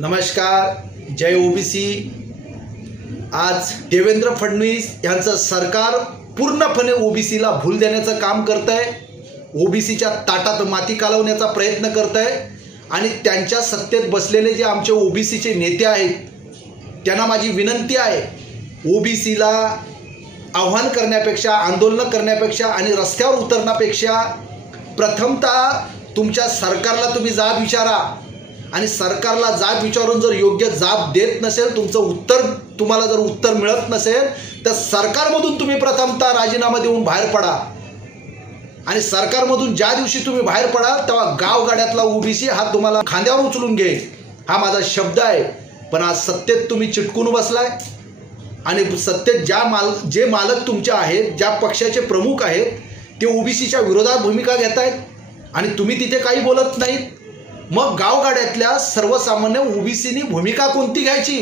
नमस्कार, जय ओबीसी। आज देवेंद्र फडणवीस यांचं सरकार पूर्णपणे ओबीसीला भूल देण्याचं काम करत आहे, ओबीसीच्या ताटात माती कालवण्याचा प्रयत्न करत आहे आणि त्यांच्या सत्तेत बसलेले जे आमचे ओबीसीचे नेते आहेत त्यांना माझी विनंती आहे, ओबीसीला आव्हान करण्यापेक्षा, आंदोलन करण्यापेक्षा आणि रस्त्यावर उतरण्यापेक्षा प्रथमतः तुमच्या सरकारला तुम्ही जाब विचारा आणि सरकारला जाब विचारून जर योग्य जाब देत नसेल, तुम्हाला जर उत्तर मिळत नसेल तर सरकारमधून तुम्ही प्रथमतः राजीनामा देऊन बाहेर पडा आणि सरकारमधून ज्या दिवशी तुम्ही बाहेर पडाल तेव्हा गावगाड्यातला ओबीसी हा तुम्हाला खांद्यावर उचलून घेईल, हा माझा शब्द आहे। पण आज सत्तेत तुम्ही चिटकून बसलाय आणि सत्तेत जे मालक तुमचे आहेत, ज्या पक्षाचे प्रमुख आहेत ते ओबीसीच्या विरोधात भूमिका घेत आहेत आणि तुम्ही तिथे काही बोलत नाहीत। मग गावगाड्यातल्या सर्वसामान्य ओबीसीनी भूमिका कोणती घ्यायची,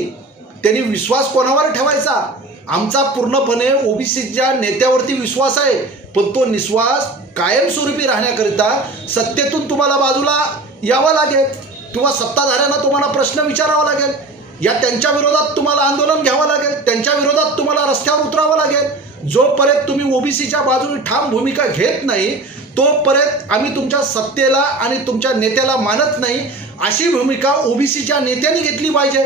त्यांनी विश्वास कोणावर ठेवायचा? आमचा पूर्णपणे ओबीसीच्या नेत्यावरती विश्वास आहे, पण तो विश्वास कायमस्वरूपी राहण्याकरिता सत्तेतून तुम्हाला बाजूला यावं लागेल किंवा सत्ताधाऱ्यांना तुम्हाला प्रश्न विचारावा लागेल, या त्यांच्या विरोधात तुम्हाला आंदोलन घ्यावं लागेल, त्यांच्या विरोधात तुम्हाला रस्त्यावर उतरावं लागेल। जोपर्यंत तुम्ही ओबीसीच्या बाजूने ठाम भूमिका घेत नाही तोपर्यंत आम्ही तुमच्या सत्तेला आणि तुमच्या नेत्याला मानत नाही, अशी भूमिका ओबीसीच्या नेत्यांनी घेतली पाहिजे,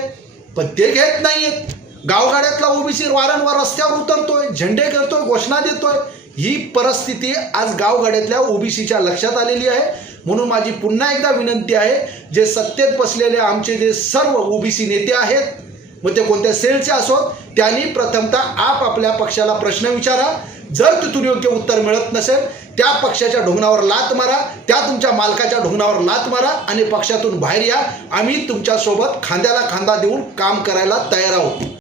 पण ते घेत नाहीत। गावगाड्यातला ओबीसी वारंवार रस्त्यावर उतरतोय, झेंडे करतोय, घोषणा देतोय। ही परिस्थिती आज गावगाड्यातल्या ओबीसीच्या लक्षात आलेली आहे। म्हणून माझी पुन्हा एकदा विनंती आहे, जे सत्तेत बसलेले आमचे जे सर्व ओबीसी नेते आहेत, मग ते कोणत्या सेलचे असोत, त्यांनी प्रथमतः आपापल्या पक्षाला प्रश्न विचारा। जर तिथून योग्य उत्तर मिळत नसेल त्या पक्षाच्या ढोंगणावर लात मारा, त्या तुमच्या मालकाच्या ढोंगणावर लात मारा आणि पक्षातून बाहेर या। आम्ही तुमच्यासोबत खांद्याला खांदा देऊन काम करायला तयार आहोत।